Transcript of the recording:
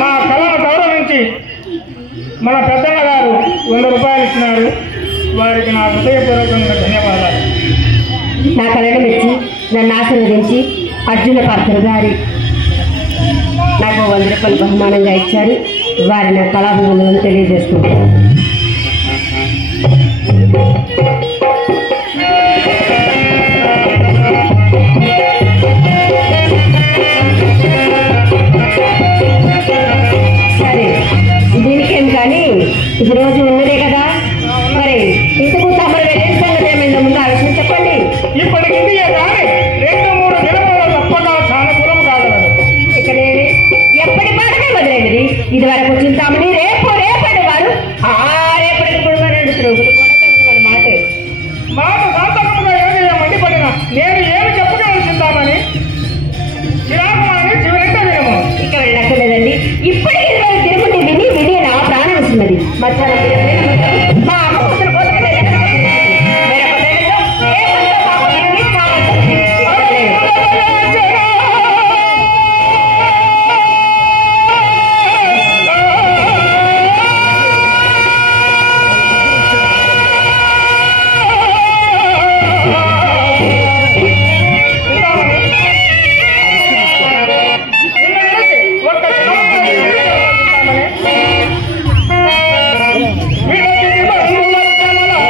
మా కళను గౌరవించి మన పెద్దన్న గారు 100 రూపాయలు ఇస్తున్నారు. వారికి నా హృదయపూర్వకంగా ధన్యవాదాలు. నా కళను మెచ్చి నన్ను ఆశీర్వదించి అర్జున పాత్ర గారి నాకు 100 రూపాయలు బహుమానంగా ఇచ్చారు. వారి నా కళాభివందనలు తెలియజేసుకుంటారు.